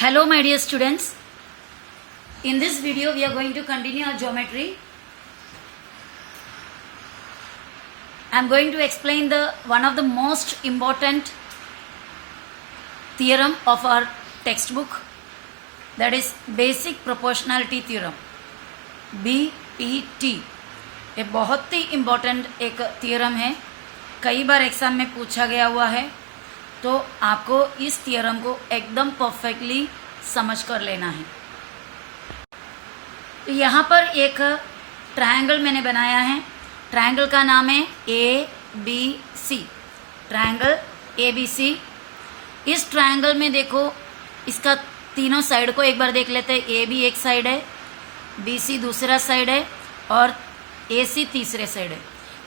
Hello my dear students, in this video we are going to continue our geometry. I am going to explain one of the most important theorem of our textbook, that is basic proportionality theorem, BPT. ये बहुत ही important एक theorem है, कई बार exam में पूछा गया हुआ है, तो आपको इस थियरम को एकदम परफेक्टली समझ कर लेना है। तो यहाँ पर एक ट्रायंगल मैंने बनाया है, ट्रायंगल का नाम है ABC, ट्रायंगल ABC। इस ट्रायंगल में देखो, इसका तीनों साइड को एक बार देख लेते हैं। AB एक साइड है, BC दूसरा साइड है और AC तीसरे साइड है।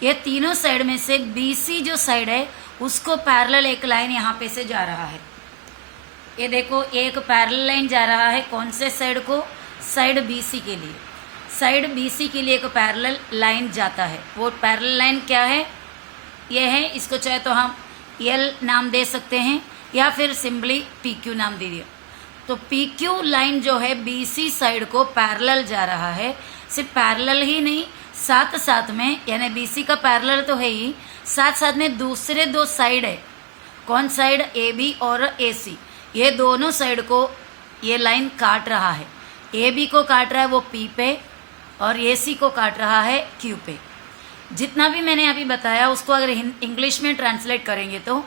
ये तीनों साइड में से BC जो साइड है उसको पैरेलल एक लाइन यहाँ पे से जा रहा है। ये देखो, एक पैरेलल लाइन जा रहा है, कौन से साइड को? साइड BC के लिए। साइड BC के लिए एक पैरेलल लाइन जाता है। वो पैरेलल लाइन क्या है? ये है, इसको चाहे तो हम L नाम दे सकते हैं या फिर सिंपली PQ नाम दे दिया। तो PQ लाइन जो है BC साइड को पैरेलल जा रहा है। सिर्फ पैरेलल ही नहीं, साथ साथ में, यानी BC का पैरेलल तो है ही, साथ साथ में दूसरे दो साइड है। कौन साइड? AB और AC। ये दोनों साइड को ये लाइन काट रहा है। AB को काट रहा है वो P पे और AC को काट रहा है Q पे। जितना भी मैंने अभी बताया उसको अगर इंग्लिश में ट्रांसलेट करेंगे तो,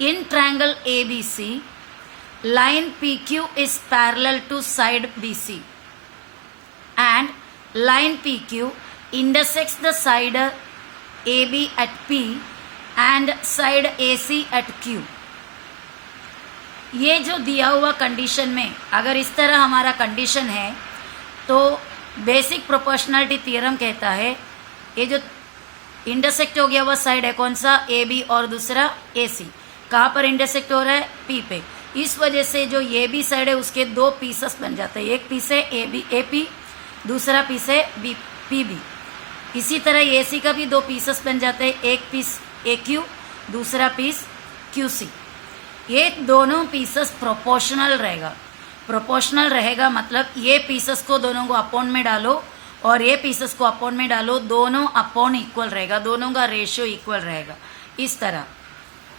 इन triangle ABC line PQ is parallel to side BC and line PQ intersects the side AB at P and side AC at Q। ये जो दिया हुआ कंडीशन में अगर इस तरह हमारा कंडीशन है तो बेसिक प्रोपोर्शनलिटी थ्योरम कहता है ये जो इंटरसेक्ट हो गया हुआ साइड है, कौन सा? AB और दूसरा AC। कहाँ पर इंटरसेक्ट हो रहा है? P पे। इस वजह से जो ये भी साइड है उसके दो पीसेस बन जाते हैं। एक पीस है AP, दूसरा पीस है PB। इसी तरह AC का भी दो पीसेस बन जाते हैं, एक पीस AQ, दूसरा पीस QC। ये दोनों पीसेस प्रोपोर्शनल रहेगा। प्रोपोर्शनल रहेगा मतलब ये पीसेस को दोनों को अपॉन में डालो और ये पीसेस को अपॉन में डालो, दोनों अपॉन इक्वल रहेगा, दोनों का रेशियो इक्वल रहेगा। इस तरह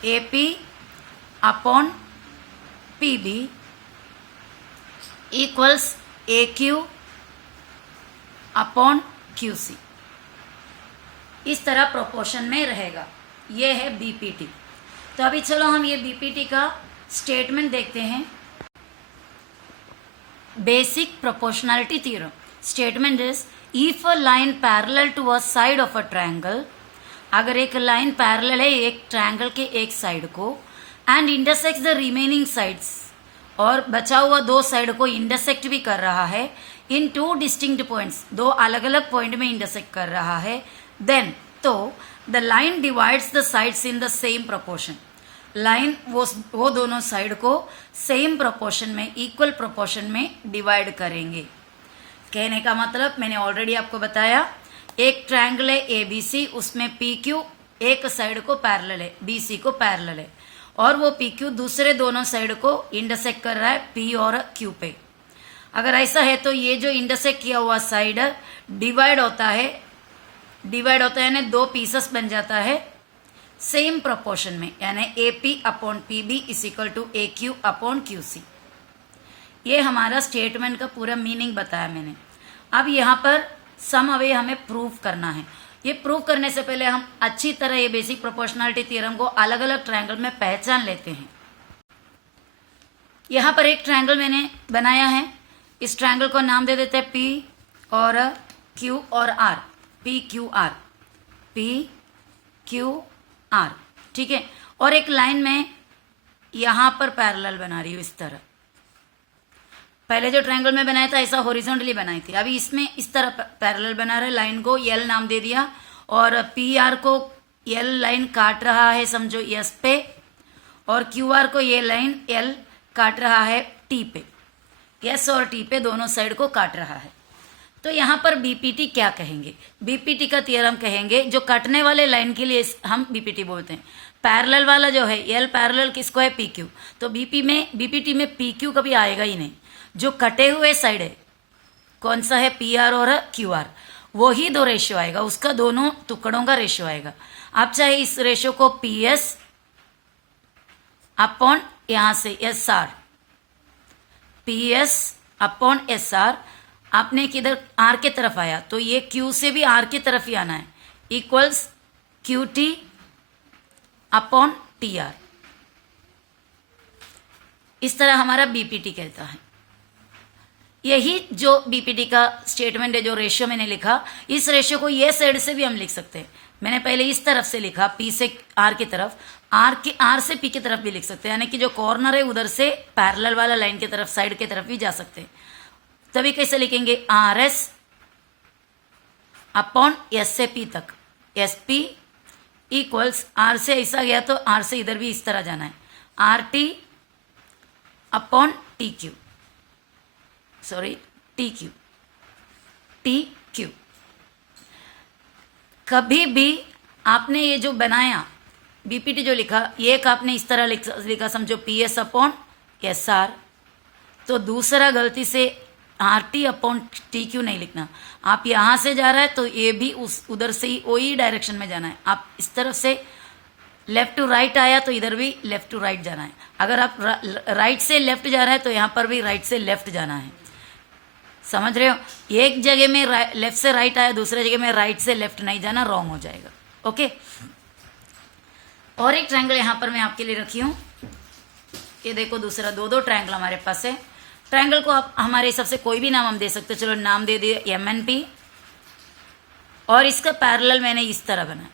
AP upon PB equals AQ upon QC। इस तरह प्रोपोर्शन में रहेगा। ये है BPT। तो अभी चलो हम ये BPT का स्टेटमेंट देखते हैं। Basic proportionality theorem statement is, if a line parallel to a side of a triangle, अगर एक लाइन पैरेलल है एक ट्रायंगल के एक साइड को, and intersects the remaining sides, और बचा हुआ दो साइड को इंटरसेक्ट भी कर रहा है इन टू डिस्टिंक्ट पॉइंट्स, दो अलग अलग पॉइंट में इंटरसेक्ट कर रहा है, देन तो the line divides the sides in the same proportion. Line वो दोनों साइड को सेम प्रोपोर्शन में, इक्वल प्रोपोर्शन में डिवाइड करेंगे। कहने का मतलब मैंने ऑलरेडी आपको बताया, एक ट्रायंगल है ABC, उसमें PQ एक साइड को पैरेलल है, BC को पैरेलल है, और वो PQ दूसरे दोनों साइड को इंटरसेक्ट कर रहा है P और Q पे। अगर ऐसा है तो ये जो इंटरसेक्ट किया हुआ साइड डिवाइड होता है यानी दो पीसेस बन जाता है सेम प्रोपोर्शन में, यानी AP upon PB is equal to AQ upon QC। ये हमारा स्टेटमेंट का पूरा मीनिंग बताया मैंने। अब यहाँ पर सम अवे हमें प्रूव करना है। ये प्रूव करने से पहले हम अच्छी तरह ये बेसिक प्रोपोर्शनलिटी थ्योरम को अलग अलग ट्रायंगल में पहचान लेते हैं। यहाँ पर एक ट्रायंगल मैंने बनाया है, इस ट्रायंगल को नाम दे देते हैं P और Q और R, PQR, PQR, ठीक है। और एक लाइन में यहाँ पर पैरेलल बना रही हूँ इस तरह। पहले जो ट्रायंगल में बनाया था ऐसा हॉरिजॉन्टली बनाई थी, अभी इसमें इस तरह पैरेलल बना रहे। लाइन को L नाम दे दिया और PR को L लाइन काट रहा है समझो S पे, और QR को ये लाइन L काट रहा है T पे, S और T पे दोनों साइड को काट रहा है। तो यहाँ पर बीपीटी क्या कहेंगे? बीपीटी का थियरम कहेंगे, जो कटने वाले लाइन के लिए हम बीपीटी बोलते हैं। पैरेलल वाला जो है एल पैरेलल किसको है? पीक्यू। तो बीपीटी में पीक्यू कभी आएगा ही नहीं। जो कटे हुए साइड है कौन सा है? पीआर और क्यूआर, वो ही दो रेशियो आएगा, उसका दोनों टुकड़ों का रेशियो आएगा। आप चाहे इस रेशियो को पीएस अपॉन यहाँ से S R, PS upon S R, आपने किधर आर के तरफ आया तो ये क्यू से भी आर की तरफ ही आना है, equals Q T upon T R. इस तरह हमारा बीपीटी कहता है। यही जो बीपीटी का स्टेटमेंट है, जो रेशियो मैंने लिखा, इस रेशियो को ये साइड से भी हम लिख सकते हैं। मैंने पहले इस तरफ से लिखा, पी से आर की तरफ, आर से पी की तरफ भी लिख सकते हैं, यानी कि जो कॉर्नर है उधर से पैरेलल वाला लाइन की तरफ, साइड की तरफ भी जा सकते हैं। तभी कैसे लिखेंगे? आर एस अपॉन एस से पी तक, एस पी इक्वल्स आर से ऐसा गया तो आर से इधर भी इस तरह जाना है, R T upon T Q, sorry T Q, T Q. कभी भी आपने ये जो बनाया बीपीटी जो लिखा, एक आपने इस तरह लिखा समझो P S upon S R, तो दूसरा गलती से R T upon T Q नहीं लिखना। आप यहाँ से जा रहा है तो ये भी उधर से ही वही डायरेक्शन में जाना है। आप इस तरफ से लेफ्ट टू राइट आया तो इधर भी लेफ्ट टू राइट जाना है। अगर आप राइट से लेफ्ट जा रहा है तो यहाँ पर भी राइट से लेफ्ट जाना है। समझ रहे हो? एक जगह में लेफ्ट से राइट आया, दूसरे जगह में राइट से लेफ्ट नहीं जाना, रॉन्ग हो जाएगा। ओके, और एक ट्रायंगल यहाँ पर मैं आपके लिए रखी हूँ। ये देखो दूसरा, दो ट्रायंगल हमारे पास है। ट्रायंगल को आप हमारे हिसाब से कोई भी नाम हम दे सकते हो। चलो नाम दे दिए MNP, और इसका पैरेलल मैंने इस तरह बनाया।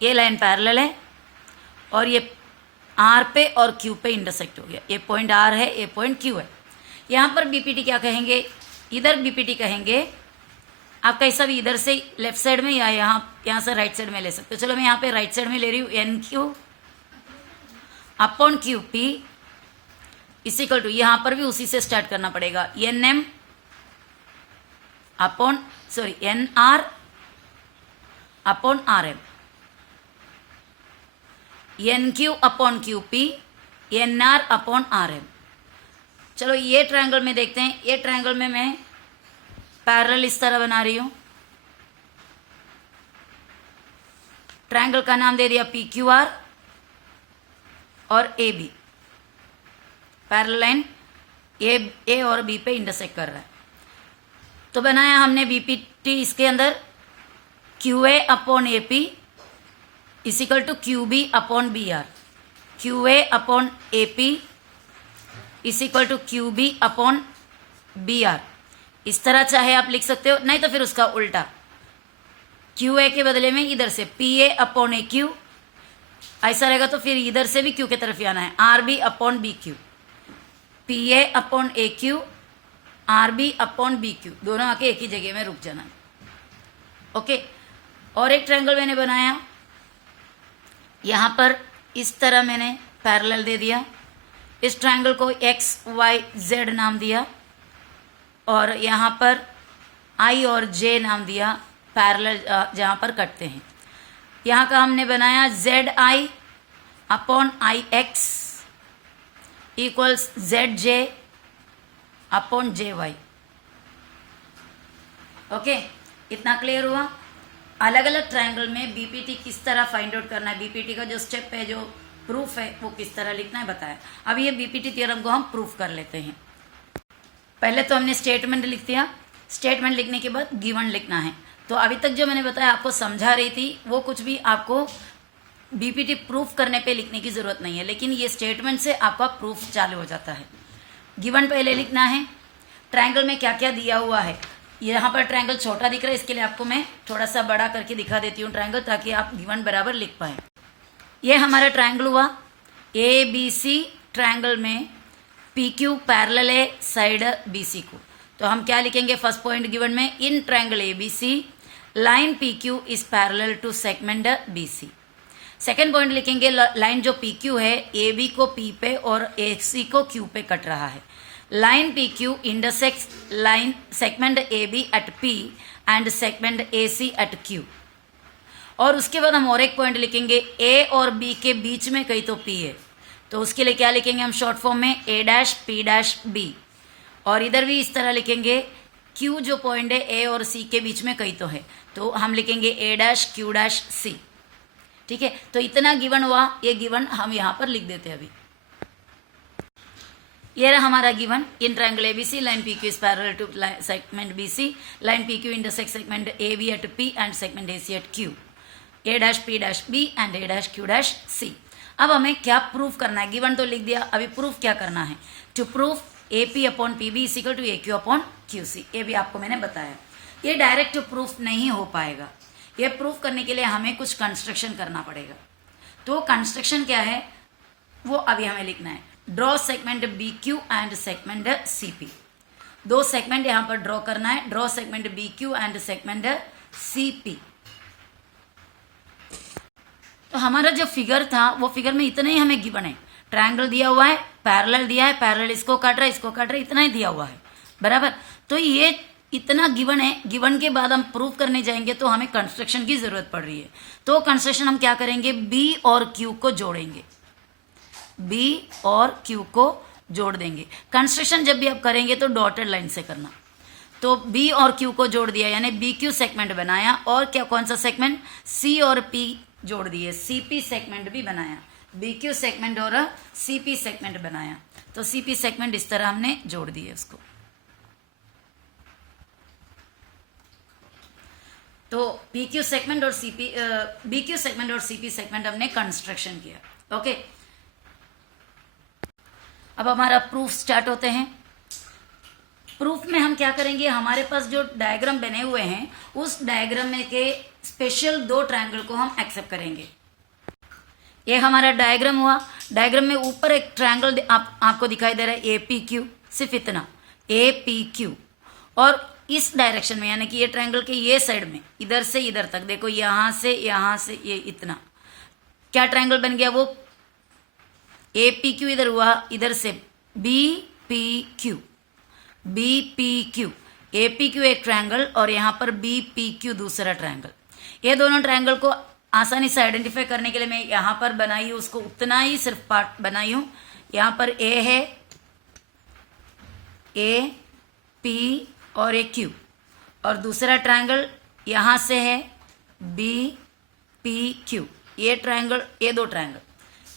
ये लाइन पैरेलल है और ये R पे और Q पे इंटरसेक्ट हो गया। ये पॉइंट R है, ये पॉइंट Q है। यहाँ पर बीपीटी क्या कहेंगे? इधर बीपीटी कहेंगे, आप कैसा भी इधर से लेफ्ट साइड में या यहाँ से राइट साइड में ले सकते हो। चलो मैं यहाँ पे राइट साइड में ले रही हूँ, NQ upon QP equal to, यहाँ पर भी उसी से स्टार्ट करना पड़ेगा, NM upon NR upon RM, NQ upon QP, NR upon RM। चलो ये ट्रायंगल में देखते हैं। ये ट्रायंगल में मैं पैरेलल इस तरह बना रही हूं। ट्रायंगल का नाम दे दिया PQR और AB। पैरेलल लाइन ए और बी पे इंटरसेक्ट कर रहा है। तो बनाया हमने बीपीटी, इसके अंदर QA upon AP equal to QB upon BR, QA upon AP equal to QB upon BR। इस तरह चाहे आप लिख सकते हो, नहीं तो फिर उसका उल्टा, QA के बदले में इधर से PA अपॉन AQ, ऐसा रहेगा तो फिर इधर से भी Q की तरफ ही आना है, RB upon BQ, PA upon AQ, RB upon BQ, दोनों आके एक ही जगह में रुक जाना है। ओके, और एक ट्रायंगल मैंने बनाया, यहाँ पर इस तरह मैंने पैरेलल दे दिया। इस ट्रायंगल को XYZ नाम दिया और यहाँ पर I और J नाम दिया, पैरेलल जहाँ पर कटते हैं। यहाँ का हमने बनाया ZI upon IX equals ZJ upon JY। Okay, इतना क्लियर हुआ? अलग अलग ट्रायंगल में बीपीटी किस तरह फाइंड आउट करना है, बीपीटी का जो स्टेप है, जो प्रूफ है, वो किस तरह लिखना है बताया। अब ये बीपीटी थ्योरम को हम प्रूफ कर लेते हैं। पहले तो हमने स्टेटमेंट लिख दिया, स्टेटमेंट लिखने के बाद गिवन लिखना है। तो अभी तक जो मैंने बताया आपको समझा रही थी, वो कुछ भी आपको बीपीटी प्रूफ करने पे लिखने की ज़रूरत नहीं है, लेकिन ये स्टेटमेंट से आपका प्रूफ चालू हो जाता है। गिवन पहले लिखना है, ट्रायंगल में क्या क्या दिया हुआ है। यहाँ पर ट्रायंगल छोटा दिख रहा है, इसके लिए आपको मैं थोड़ा सा बड़ा करके दिखा देती हूँ ट्रायंगल, ताकि आप गिवन बराबर लिख पाएँ। ये हमारा ट्रायंगल हुआ ABC। ट्रायंगल में PQ पैरेलल है साइड BC को, तो हम क्या लिखेंगे? फर्स्ट पॉइंट गिवन में, in triangle ABC line PQ is parallel to segment BC। Second point लिखेंगे, लाइन जो PQ है AB को P पे और AC को Q पे कट रहा है। Line P Q intersects line segment A B at P and segment A C at Q. और उसके बाद हम और एक पॉइंट लिखेंगे, ए और बी के बीच में कहीं तो पी है, तो उसके लिए क्या लिखेंगे हम शॉर्ट फॉर्म में, ए डैश पी डैश बी। और इधर भी इस तरह लिखेंगे, क्यू जो पॉइंट है ए और सी के बीच में कहीं तो है, तो हम लिखेंगे ए डैश क्यू डैश सी। ठीक है, तो इतना गिवन हुआ, ये गिवन हम यहाँ पर लिख देते हैं अभी। ये रहा हमारा given, in triangle ABC line P Q is parallel to segment BC, line P Q intersect segment A B at P and segment A C at Q, A dash P dash B and A dash Q dash C. अब हमें क्या proof करना है, given तो लिख दिया, अभी proof क्या करना है। To proof A P upon P B is equal to A Q upon Q C, ये भी आपको मैंने बताया। ये डायरेक्ट प्रूफ नहीं हो पाएगा, ये प्रूफ करने के लिए हमें कुछ कंस्ट्रक्शन करना पड़ेगा। तो कंस्ट्रक्शन क्या है वो अभी हमें लिखना है। Draw segment B Q and segment C P, दो सेगमेंट यहाँ पर ड्रॉ करना है। Draw segment B Q and segment C P. तो हमारा जो फिगर था वो फिगर में इतना ही हमें गिवन है, ट्रायंगल दिया हुआ है, पैरेलल दिया है, पैरेलल इसको काट रहा है, इसको काट रहा है, इतना ही दिया हुआ है, बराबर। तो ये इतना गिवन है, गिवन के बाद हम प्रूफ करने जाएंगे तो हमें कंस्ट्रक्शन की जरूरत पड़ रही है। तो कंस्ट्रक्शन हम क्या करेंगे, बी और क्यू को जोड़ेंगे, बी और क्यू को जोड़ देंगे। कंस्ट्रक्शन जब भी आप करेंगे तो डॉटेड लाइन से करना। तो बी और क्यू को जोड़ दिया, यानी बी क्यू सेगमेंट बनाया, और क्या कौन सा सेगमेंट, सी और पी जोड़ दिए, सी पी सेगमेंट भी बनाया, बी क्यू सेगमेंट और सी पी सेगमेंट बनाया। तो सी पी सेगमेंट इस तरह हमने जोड़ दिए उसको। तो पी क्यू सेगमेंट और C P, B Q segment और सी पी सेगमेंट हमने कंस्ट्रक्शन किया। ओके, अब हमारा प्रूफ स्टार्ट होते हैं। प्रूफ में हम क्या करेंगे, हमारे पास जो डायग्राम बने हुए हैं उस डायग्राम में के स्पेशल दो ट्रायंगल को हम एक्सेप्ट करेंगे। ये हमारा डायग्राम हुआ, डायग्राम में ऊपर एक ट्रायंगल आपको दिखाई दे रहा है ए पी क्यू, सिर्फ इतना ए पी क्यू। और इस डायरेक्शन में यानी कि ये ट्रायंगल के ये साइड में इधर से इधर तक देखो, यहां से ये इतना क्या ट्रायंगल बन गया, वो ए पी क्यू इधर हुआ, इधर से B P Q, B P Q, A P Q एक ट्रायंगल और यहाँ पर बी पी क्यू दूसरा ट्रायंगल। ये दोनों ट्रायंगल को आसानी से आइडेंटिफाई करने के लिए मैं यहाँ पर बनाई हूँ, उसको उतना ही सिर्फ पार्ट बनाई हूँ। यहाँ पर ए है, ए पी और ए क्यू, और दूसरा ट्रायंगल यहाँ से है बी पी क्यू। ये ट्रायंगल, ये दो ट्रायंगल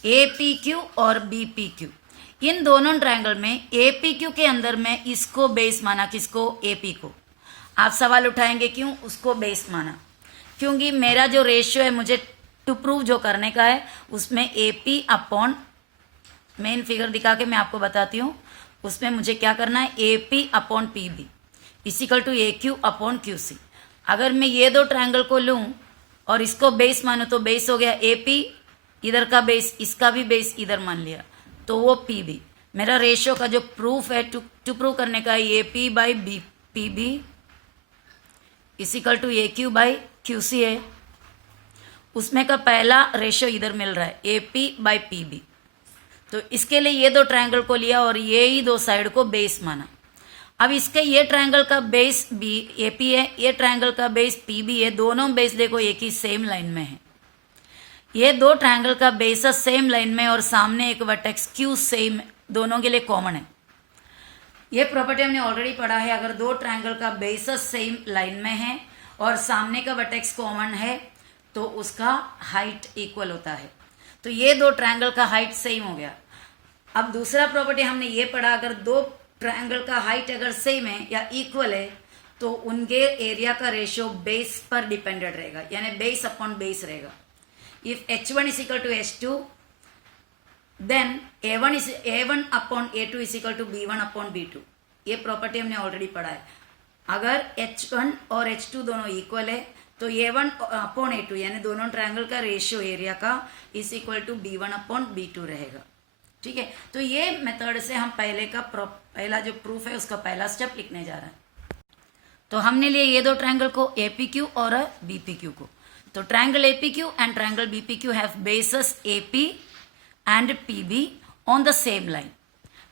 ए पी क्यू और बी पी क्यू। इन दोनों ट्रायंगल में ए पी क्यू के अंदर में इसको बेस माना, किसको, ए पी को। आप सवाल उठाएंगे क्यों उसको बेस माना, क्योंकि मेरा जो रेशियो है मुझे टू प्रूव जो करने का है उसमें ए पी अपॉन, मेन फिगर दिखा के मैं आपको बताती हूँ, उसमें मुझे क्या करना है, A P upon P B is equal to A Q upon Q C. अगर मैं ये दो ट्रायंगल को लूँ और इसको बेस मानूँ तो बेस हो गया ए पी, इधर का बेस, इसका भी बेस इधर मान लिया, तो वो पी बी। मेरा रेशियो का जो प्रूफ है टू प्रूव करने का A P by B P B is equal to A Q by Q C है। उसमें का पहला रेशियो इधर मिल रहा है A P by P B. तो इसके लिए ये दो ट्रायंगल को लिया और ये ही दो साइड को बेस माना। अब इसके ये ट्रायंगल का बेस बी ए पी है, ये ट्रायंगल का बेस पी बी है, दोनों बेस देखो एक ही सेम लाइन में है। ये दो ट्रायंगल का बेस सेम लाइन में और सामने एक वर्टेक्स क्यू सेम, दोनों के लिए कॉमन है। ये प्रॉपर्टी हमने ऑलरेडी पढ़ा है, अगर दो ट्रायंगल का बेस सेम लाइन में है और सामने का वर्टेक्स कॉमन है तो उसका हाइट इक्वल होता है। तो ये दो ट्रायंगल का हाइट सेम हो गया। अब दूसरा प्रॉपर्टी हमने ये पढ़ा, अगर दो ट्रायंगल का हाइट अगर सेम है या इक्वल है तो उनके एरिया का रेशियो बेस पर डिपेंडेंट रहेगा, यानी बेस अपॉन बेस रहेगा। If h1 is equal to h2 then a1 upon a2 is equal to b1 upon b2। ये प्रॉपर्टी हमने ऑलरेडी पढ़ा है। अगर h1 और h2 दोनों इक्वल है तो a1 अपॉन a2 यानी दोनों ट्रायंगल का रेशियो एरिया का is equal to b1 upon b2 रहेगा। ठीक है, तो ये मेथड से हम पहला जो प्रूफ है उसका पहला स्टेप लिखने जा रहे हैं। तो हमने लिए ये दो ट्रायंगल को ए पी क्यू और बी पी क्यू को। तो triangle APQ and triangle BPQ have bases AP and PB on the same line.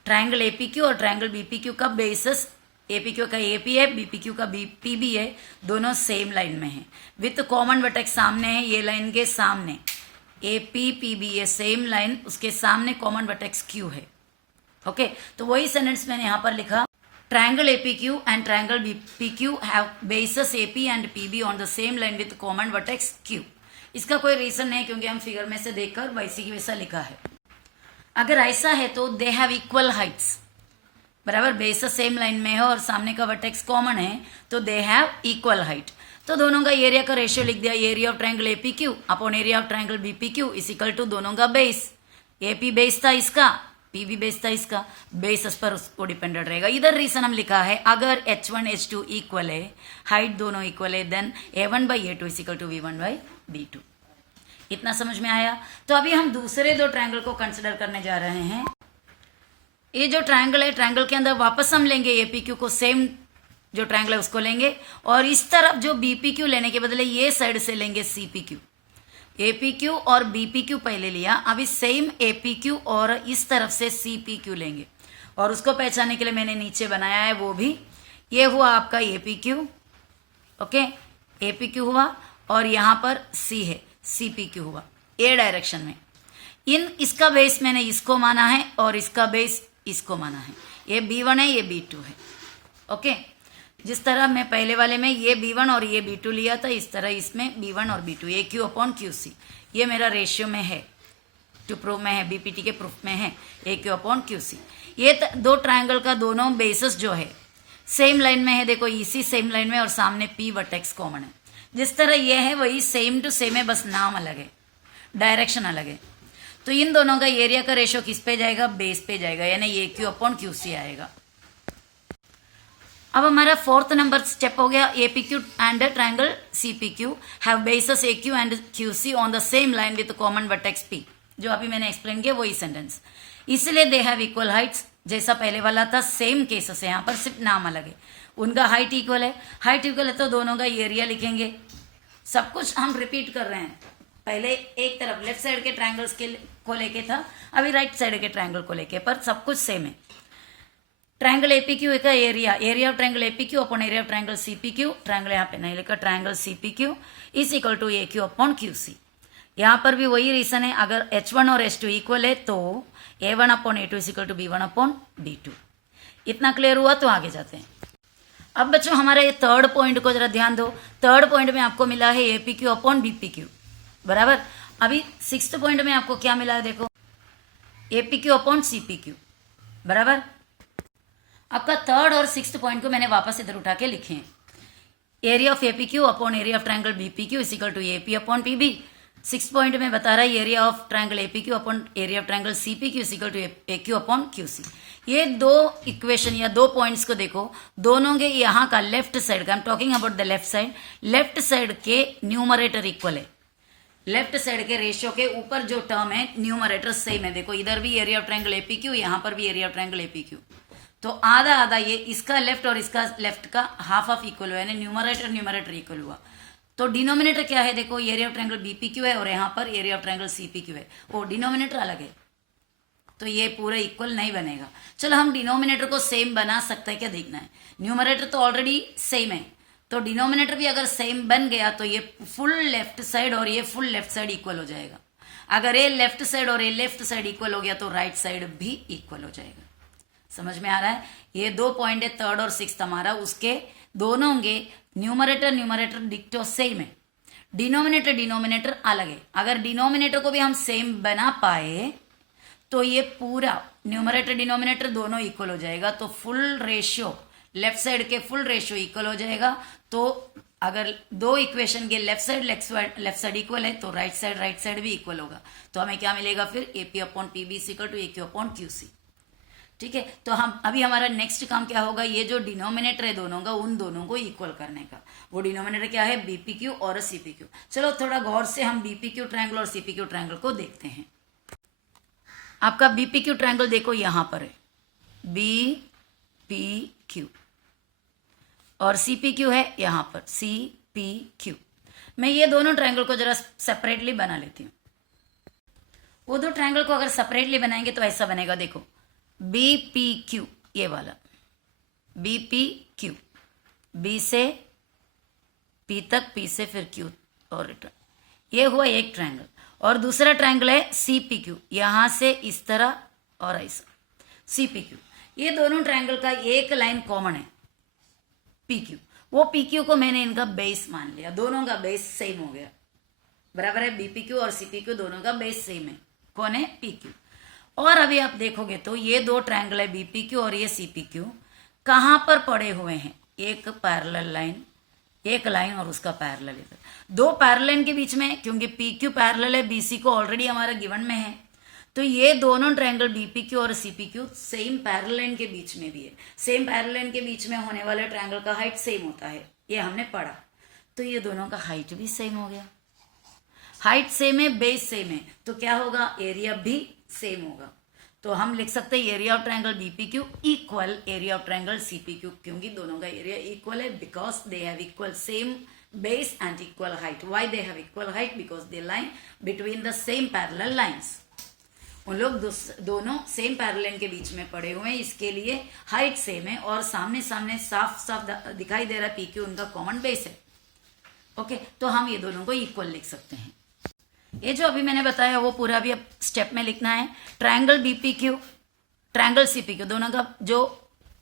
Triangle एपीक्यू और ट्रायंगल बीपीक्यू का बेसिस एपीक्यू का एपी है, बीपीक्यू का पीबी है, दोनों सेम लाइन में है विथ कॉमन वर्टेक्स सामने है, ये लाइन के सामने एपी पीबी ये सेम लाइन, उसके सामने कॉमन वर्टेक्स क्यू है। ओके तो वही सेंटेंस मैंने यहाँ पर लिखा, triangle APQ and triangle BPQ have bases AP and PB on the same line with common vertex Q। इसका कोई रीजन नहीं क्योंकि हम फिगर में से देखकर वैसे की वैसा लिखा है। अगर ऐसा है तो दे हैव इक्वल हाइट्स, बराबर, बेसेस सेम लाइन में है और सामने का वर्टेक्स कॉमन है तो दे हैव इक्वल हाइट। तो दोनों का एरिया का रेशियो लिख दिया, area of triangle APQ upon area of triangle BPQ is equal to दोनों का बेस, AP बेस था इसका, पीबी बेस था इसका, बेस पर उसको डिपेंडेंट रहेगा। इधर रीजन हम लिखा है अगर H1 H2 इक्वल है, हाइट दोनों इक्वल है, then A1 by A2 is equal to V1 by B2। इतना समझ में आया। तो अभी हम दूसरे दो ट्रायंगल को कंसिडर करने जा रहे हैं। ये जो ट्रायंगल है, ट्रायंगल के अंदर वापस हम लेंगे APQ को, सेम जो ट्रायंगल है उसको लेंगे और इस तरफ जो BPQ लेने के बदले ये साइड से लेंगे CPQ। APQ और BPQ पहले लिया, अभी सेम APQ और इस तरफ से CPQ लेंगे और उसको पहचानने के लिए मैंने नीचे बनाया है, वो भी ये हुआ आपका APQ। ओके APQ हुआ और यहाँ पर C है, CPQ हुआ A डायरेक्शन में। इसका बेस मैंने इसको माना है और इसका बेस इसको माना है, ये B1 है, ये B2 है। ओके जिस तरह मैं पहले वाले में ये B1 और ये B2 लिया था, इस तरह इसमें B1 और B2 AQ अपॉन QC, ये मेरा रेशियो में है, टू प्रूफ में है, BPT के प्रूफ में है AQ अपॉन QC। ये दो ट्रायंगल का दोनों बेसिस जो है सेम लाइन में है, देखो इसी सेम लाइन में और सामने P वर्टेक्स कॉमन है। जिस तरह ये है वही सेम टू सेम है, बस नाम अलग है, डायरेक्शन अलग है। तो इन दोनों का एरिया का रेशियो किस पे जाएगा, बेस पे जाएगा, यानी AQ अपॉन QC आएगा। अब हमारा फोर्थ नंबर स्टेप हो गया, APQ and triangle CPQ have basis AQ and QC on the same line with common vertex P, जो अभी मैंने एक्सप्लेन किया वही सेंटेंस। इसलिए दे हैव इक्वल हाइट्स, जैसा पहले वाला था सेम केसेस है, यहाँ पर सिर्फ नाम अलग है। उनका हाइट इक्वल है, हाइट इक्वल है तो दोनों का एरिया लिखेंगे। सब कुछ हम रिपीट कर रहे हैं, पहले एक तरफ लेफ्ट साइड के ट्रायंगल्स को लेके था, अभी राइट साइड के ट्रायंगल को लेके, पर सब कुछ सेम है। ट्रायंगल APQ का area of triangle APQ upon area of triangle CPQ, triangle यहाँ पे नहीं लिखा, triangle CPQ is equal to AQ upon QC। यहाँ पर भी वही रीजन है, अगर H1 और H2 इक्वल है तो A1 upon A2 is equal to B1 upon B2। इतना क्लियर हुआ तो आगे जाते हैं। अब बच्चों हमारा ये थर्ड पॉइंट को जरा ध्यान दो, थर्ड पॉइंट में आपको मिला है APQ अपॉन BPQ, बराबर। अभी सिक्स्थ पॉइंट में आपको क्या मिला है, देखो APQ अपॉन CPQ, बराबर। आपका थर्ड और सिक्स्थ पॉइंट को मैंने वापस इधर उठा के लिखे हैं, area of APQ upon area of triangle BPQ is equal to AP upon PB। Six point में बता रहा है area of triangle APQ upon area of triangle CPQ is equal to AQ upon QC। ये दो equation या दो points को देखो, दोनों के यहाँ का लेफ्ट साइड का, I am talking about the left side, left side के न्यूमरेटर इक्वल है, लेफ्ट साइड के रेशियो के ऊपर जो टर्म है न्यूमरेटर सेम है। देखो इधर भी एरिया ऑफ ट्रायंगल APQ, यहाँ पर भी एरिया ऑफ ट्रायंगल APQ, तो आधा आधा ये इसका लेफ्ट और इसका लेफ्ट का हाफ ऑफ इक्वल हुआ, यानी न्यूमरेटर इक्वल हुआ। तो डिनोमिनेटर क्या है, देखो एरिया ऑफ ट्रायंगल BPQ है और यहाँ पर एरिया ऑफ ट्रायंगल CPQ है, वो डिनोमिनेटर अलग है तो ये पूरा इक्वल नहीं बनेगा। चलो हम डिनोमिनेटर को सेम बना सकते हैं क्या, देखना है। न्यूमरेटर तो ऑलरेडी सेम है, तो डिनोमिनेटर भी अगर सेम बन गया तो ये फुल लेफ्ट साइड और ये फुल लेफ्ट साइड इक्वल हो जाएगा। अगर ये लेफ्ट साइड और ये लेफ्ट साइड इक्वल हो गया तो राइट साइड भी इक्वल हो जाएगा। समझ में आ रहा है। ये दो पॉइंट है थर्ड और सिक्स्थ हमारा, उसके दोनों के न्यूमरेटर डिक्टो सेम है, डिनोमिनेटर अलग है। अगर डिनोमिनेटर को भी हम सेम बना पाए तो ये पूरा न्यूमरेटर डिनोमिनेटर दोनों इक्वल हो जाएगा, तो फुल रेशियो लेफ्ट साइड के फुल रेशियो इक्वल हो जाएगा। तो अगर दो इक्वेशन के लेफ्ट साइड इक्वल है तो राइट साइड भी इक्वल होगा, तो हमें क्या मिलेगा फिर, AP upon PB equal to AQ upon QC। ठीक है, तो हम अभी हमारा नेक्स्ट काम क्या होगा, ये जो डिनोमिनेटर है दोनों का, उन दोनों को इक्वल करने का। वो डिनोमिनेटर क्या है, BPQ और CPQ। चलो थोड़ा गौर से हम BPQ ट्रायंगल और CPQ ट्रायंगल को देखते हैं। आपका BPQ ट्रायंगल देखो यहाँ पर है BPQ और CPQ है यहाँ पर CPQ। मैं ये दोनों ट्रायंगल को जरा सेपरेटली बना लेती हूँ। वो दो ट्रायंगल को अगर सेपरेटली बनाएंगे तो ऐसा बनेगा, देखो बी पी क्यू, ये वाला बी पी क्यू, बी से पी तक, पी से फिर क्यू और रिटर्न, ये हुआ एक ट्रायंगल। और दूसरा ट्रायंगल है सी पी क्यू, यहां से इस तरह और ऐसा, सी पी क्यू। ये दोनों ट्रायंगल का एक लाइन कॉमन है, पी क्यू। वो पी क्यू को मैंने इनका बेस मान लिया, दोनों का बेस सेम हो गया, बराबर है। बी पी क्यू और सी पी क्यू दोनों का बेस सेम है, कौन है, पी क्यू। और अभी आप देखोगे तो ये दो ट्रायंगल है बी पी क्यू और ये सी पी क्यू, कहां पर पड़े हुए हैं, एक पैरेलल लाइन, एक लाइन और उसका पैरेलल इधर, दो पैरेलल के बीच में, क्योंकि पी क्यू पैरेलल है बीसी को, ऑलरेडी हमारा गिवन में है। तो ये दोनों ट्रायंगल बीपी क्यू और सीपी क्यू सेम पैरेलल के बीच में भी है। सेम पैरेलल के बीच में होने वाले ट्रायंगल का हाइट सेम होता है, ये हमने पढ़ा। तो ये दोनों का हाइट भी सेम हो गया, हाइट सेम है, बेस सेम है, तो क्या होगा, एरिया भी सेम होगा। तो हम लिख सकते हैं area of triangle BP Q equal area of triangle CP Q, क्योंकि दोनों का एरिया इक्वल है, because they have equal same base and equal height. Why they have equal height, because they line between the same parallel lines. उन लोग दोनों same parallel के बीच में पड़े हुए हैं, इसके लिए हाइट सेम है और सामने सामने साफ साफ दिखाई दे रहा है पी क्यू उनका कॉमन बेस है। ओके, तो हम ये दोनों को इक्वल लिख सकते हैं। ये जो अभी मैंने बताया वो पूरा भी अब स्टेप में लिखना है। Triangle BP Q, triangle CP Q, दोनों का जो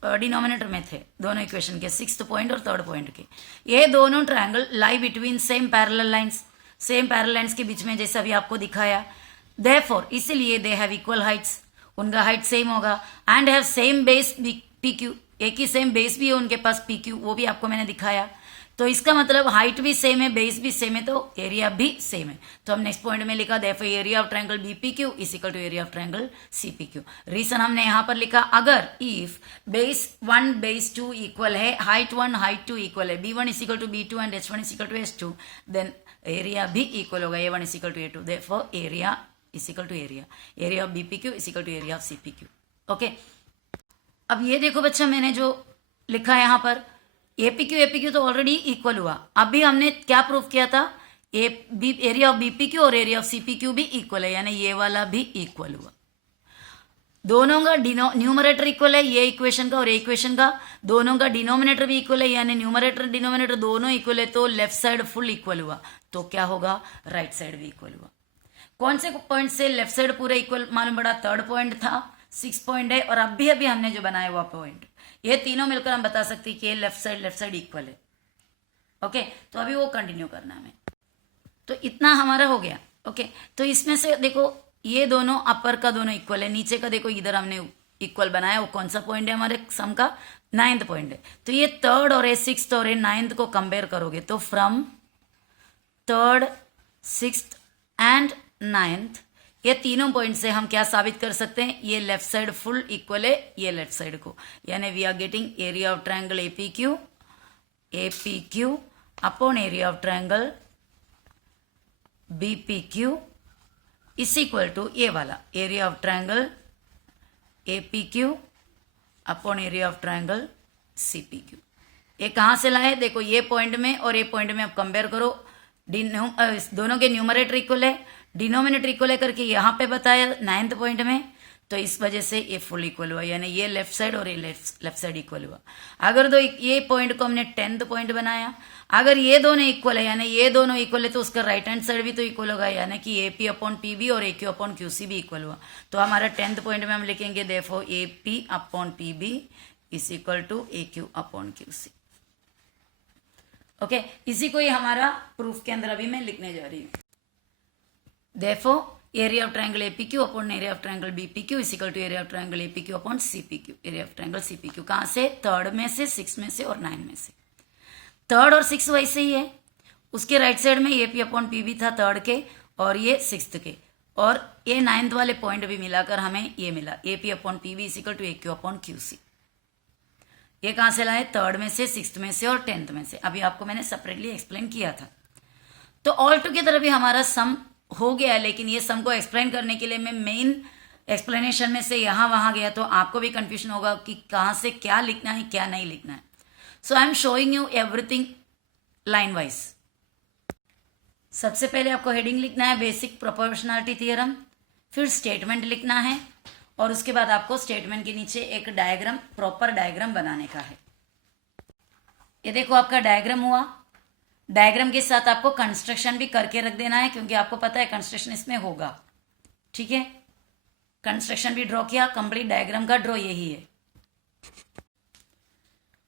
डिनोमिनेटर में थे दोनों इक्वेशन के, 6th पॉइंट और 3rd पॉइंट के, ये दोनों triangle lie between same parallel lines, same parallel lines के बीच में, जैसे अभी आपको दिखाया। Therefore, इसलिए दे हैव इक्वल हाइट्स, उनका हाइट सेम होगा, and have same base P Q, एक ही सेम बेस भी है उनके पास पी क्यू, वो भी आपको मैंने दिखाया। तो इसका मतलब हाइट भी सेम है, बेस भी सेम है, तो एरिया भी सेम है। तो हम नेक्स्ट पॉइंट में लिखा therefore area of triangle BP Q is equal to area of triangle CP Q. Reason हमने यहां पर लिखा, अगर इफ बेस 1 बेस 2 इक्वल है, हाइट 1 हाइट 2 इक्वल है, b1 is equal to b2 and h1 is equal to h2, then area भी equal होगा, a1 is equal to a2, therefore area is equal to area of BP Q is equal to area of CP Q. Okay, अब ये देखो बच्चा, मैंने जो लिखा है यहां पर एपी क्यू तो ऑलरेडी इक्वल हुआ। अभी हमने क्या प्रूफ किया था, एरिया ऑफ बीपी क्यू और एरिया ऑफ सीपी क्यू भी इक्वल है, यानी ये वाला भी इक्वल हुआ। दोनों का न्यूमरेटर इक्वल है, ये इक्वेशन का और ये इक्वेशन का, दोनों का डिनोमिनेटर भी इक्वल है, यानी न्यूमरेटर डिनोमिनेटर दोनों इक्वल है, तो लेफ्ट साइड फुल इक्वल हुआ। तो क्या होगा, राइट साइड भी इक्वल हुआ। कौन से पॉइंट से लेफ्ट साइड पूरा इक्वल मालूम पड़ा, 3rd पॉइंट था, 6 पॉइंट है, और अभी हमने जो बनाया हुआ पॉइंट, ये तीनों मिलकर हम बता सकते हैं कि ये लेफ्ट साइड इक्वल है। ओके, तो अभी वो कंटिन्यू करना हमें। तो इतना हमारा हो गया। ओके, तो इसमें से देखो ये दोनों अपर का दोनों इक्वल है, नीचे का देखो इधर हमने इक्वल बनाया, वो कौन सा पॉइंट है हमारे सम का, 9th पॉइंट है। तो ये 3rd और ये 6th और ये 9th को कंपेयर करोगे तो from 3rd 6th and 9th, ये तीनों पॉइंट से हम क्या साबित कर सकते हैं, ये लेफ्ट साइड फुल इक्वल है ये लेफ्ट साइड को, यानी we are getting area of triangle AP Q upon area of triangle BP Q is equal to ये वाला area of triangle AP Q upon area of triangle CP Q. ये कहाँ से लाए, देखो ये पॉइंट में और ये पॉइंट में आप कंपेयर करो, दोनों के न्यूमरेटर इक्वल है, डिनोमिनेटर इक्वल है करके यहाँ पे बताया 9th पॉइंट में, तो इस वजह से ये फुल इक्वल हुआ, यानी ये लेफ्ट साइड और ये लेफ्ट साइड इक्वल हुआ। अगर दो ये पॉइंट को हमने 10th पॉइंट बनाया, अगर ये दोनों इक्वल है यानी ये दोनों इक्वल है, तो उसका राइट हैंड साइड भी तो इक्वल होगा, यानी कि एपी अपॉन पीबी और ए क्यू अपॉन क्यूसी भी इक्वल हुआ। तो हमारा 10th पॉइंट में हम लिखेंगे therefore AP upon PB is equal to A Q upon QC. Okay, इसी को ही हमारा प्रूफ के अंदर अभी मैं लिखने जा रही हूँ। Therefore, area of triangle APQ upon area of triangle BPQ is equal to area of triangle APQ upon CPQ. Area of triangle CPQ कहाँ से, 3rd में से, 6 में से और 9 में से। 3rd और 6 वैसे ही है, उसके राइट साइड में AP अपॉन PB था 3rd के और ये 6th के, और ये 9th वाले पॉइंट भी मिलाकर हमें ये मिला AP upon PB is equal to AQ upon QC। ये कहाँ से लाए, 3rd में से, 6th में से और 10th में से। अभी आपको मैंने सेपरेटली एक्सप्लेन किया था। तो ऑल टुगेदर अभी हमारा सम हो गया है, लेकिन ये सम को एक्सप्लेन करने के लिए मैं मेन एक्सप्लेनेशन में से यहाँ वहाँ गया तो आपको भी कंफ्यूजन होगा कि कहाँ से क्या लिखना है क्या नहीं लिखना है। So I am showing you everything line wise. सबसे पहले आपको हेडिंग लिखना है बेसिक प्रोपोर्शनलिटी थ्योरम, फिर स्टेटमेंट लिखना है, और उसके बाद आपको स्टेटमेंट के नीचे एक डायग्राम, प्रॉपर डायग्राम बनाने का है। ये देखो आपका डायग्राम हुआ। डायग्राम के साथ आपको कंस्ट्रक्शन भी करके रख देना है, क्योंकि आपको पता है कंस्ट्रक्शन इसमें होगा। ठीक है, कंस्ट्रक्शन भी ड्रॉ किया, कंप्लीट डायग्राम का ड्रॉ यही है।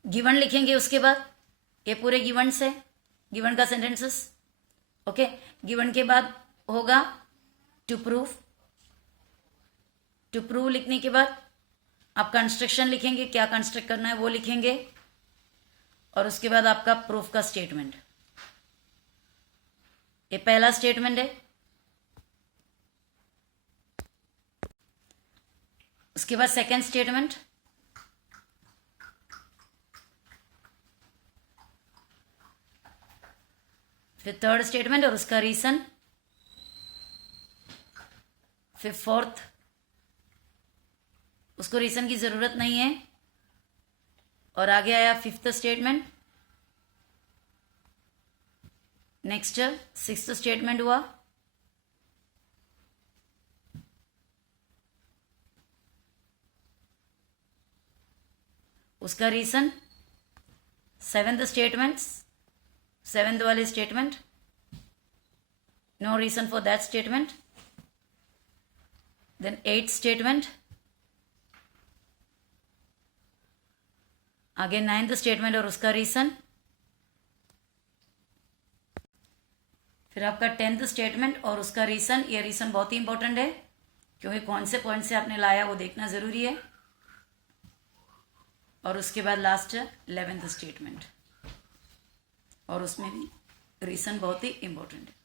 गिवन लिखेंगे उसके बाद, ये पूरे गिवन्स है, गिवन का सेंटेंसेस। ओके, गिवन के बाद होगा टू प्रूव। टू प्रूव लिखने के बाद आप कंस्ट्रक्शन लिखेंगे, क्या कंस्ट्रक्ट करना है वो लिखेंगे, और उसके बाद आपका प्रूफ का स्टेटमेंट। ये पहला स्टेटमेंट है। उसके बाद सेकेंड स्टेटमेंट, फिर थर्ड स्टेटमेंट और उसका रीजन, फिर फोर्थ, उसको रीजन की जरूरत नहीं है, और आगे आया fifth statement. Next sixth statement हुआ। उसका रीजन, सेवेंथ स्टेटमेंट, सेवेंथ वाले statement, no reason for that statement. Then eighth statement, आगे नाइन्थ स्टेटमेंट और उसका रीजन, फिर आपका टेंथ स्टेटमेंट और उसका रीजन। ये रीजन बहुत ही इंपॉर्टेंट है, क्योंकि कौन से पॉइंट से आपने लाया वो देखना जरूरी है। और उसके बाद लास्ट 11th स्टेटमेंट, और उसमें भी रीजन बहुत ही इंपॉर्टेंट है।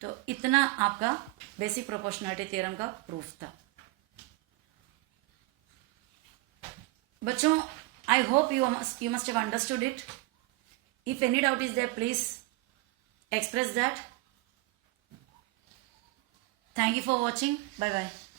तो इतना आपका बेसिक प्रोपोर्शनलिटी थ्योरम का प्रूफ था। बच्चों, I hope you must have understood it. If any doubt is there, please express that. Thank you for watching. Bye bye.